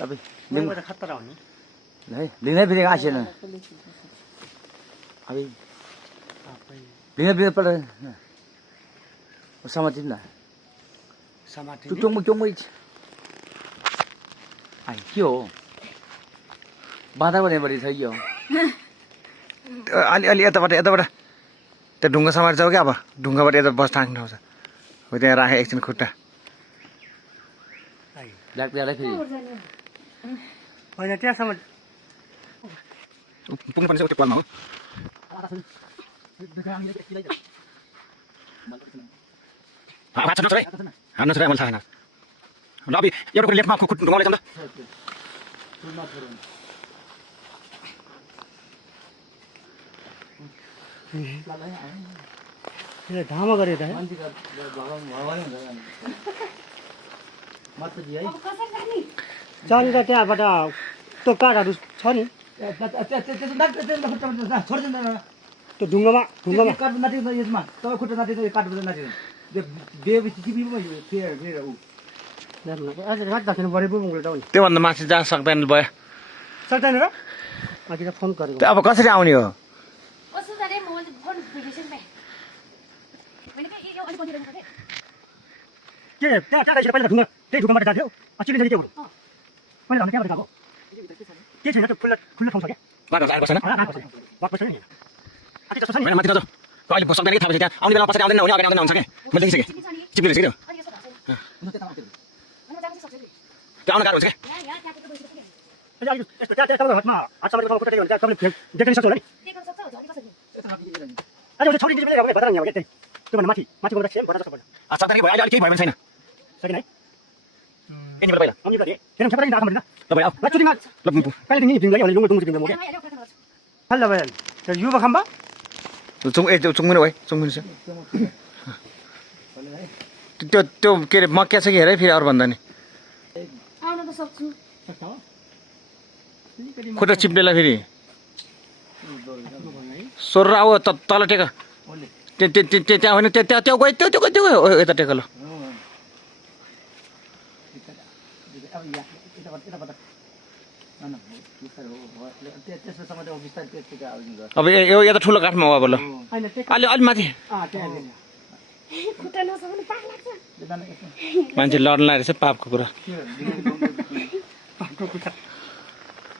tapi Ini ada khatra ni. đấy đứng đấy phía asin này abi Apa ini? đứng đấy phía pada sama tin là Sama chung ini. chung ấy ai kiểu बाधा बने बड़ी થઈ ગયો अलि यताबाट त्यो ढुङ्गा समाएर जाऊ क्या अब ढुङ्गाबाट यता बस टाँग्नु आउँछ हो त्यहाँ राखेँ एकछिन खुट्टा Ai. Giác ra फेरि होइन त्यहाँसम्म पुग्नु पर्ने चाहिँ त्यो कलमा हो हात छ नछोडे हात नछोडे मलाई थाहा छैन ल अब एउटा कुरा लेफ्टमा खुट्टा ढुङ्गाले जाउँ यसले ढामा गरेर है मान्छेको भगवान भगवान हुन्छ मत दिए त्यहाँनिर त्यहाँबाट त्यो काठहरू छ नि छोड दिनु त्यो ढुङ्गामा काट नाति यसमा तपाईँ खुट्टा नाति काट नाति बेपछि टिभीमा फेर फेर ऊ आज राख्दाखेरि बढी बुबुङले डाउने त्योभन्दा माथि जान सक्दैन भयो सक्दैन र अघि त फोन गरेको त्यो अब कसरी आउने हो के त्यहाँ गएपछि पहिला ढुङ्गा त्यही ढुङ्गाबाट गएको थियो चिने के हो पहिला हामी त्यहाँबाट गएको के छैन त्यो खुल्ला ठाउँ छ क्या बाटो आएको छैन बाटो छैन नि अझै जस्तो छ नि होइन माथि जाऊ अहिले सक्दैन कि थाहा भएपछि त्यहाँ आउने बेला पछाडि आउँदैन हुने अगाडि आउँदैन हुन्छ क्या मैले देखिसकेँ चिप्लिरहेछ कि त्यो आउन गाह्रो हुन्छ क्या अझै अलिक यस्तो त्यहाँ तपाईँको हातमा हात समातेको ठाउँमा खुट्टा टेक्यो भने त्यहाँ तपाईँले देख्न सक्छ होला नि अझै अझै छौरी दिदी पनि भने भएर नि अब त्यही त्योभन्दा माथि गएर सेम भएर जस्तो पर्छ सक्दैन कि भयो अहिले केही भयो भने छैन सकिन है यहीँबाट पहिला अमि गरे हेरौँ छपरा नि राख्नु पर्दैन तपाईँ आऊ ल चुटिङमा ल कहिले नि ढुङ्गा भने लुङ्गो डुङ्गो क्या हल्ला भयो त्यो युवा खम्बा चुङ्मिनु भयो चुङ्मिनु छ त्यो के अरे मक्या छ कि हेर है फेरि अरू भन्दा नि आउन त सक्छु खुट्टा चिप्लेला फेरि सोर आऊ तल टेक त्यहाँ होइन त्यहाँ त्यो गयो त्यो गयो यता टेक ल अब यो यता ठुलो काठमा हो अब ल अलि अलि माथि खुट्टा नसक्ने पाक लाग्छ मान्छे लड्न लागेको छ पापको कुरा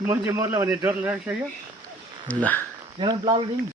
मान्छे मर्ला भने डर लागिसक्यो ल यहाँ ब्लाउडिङ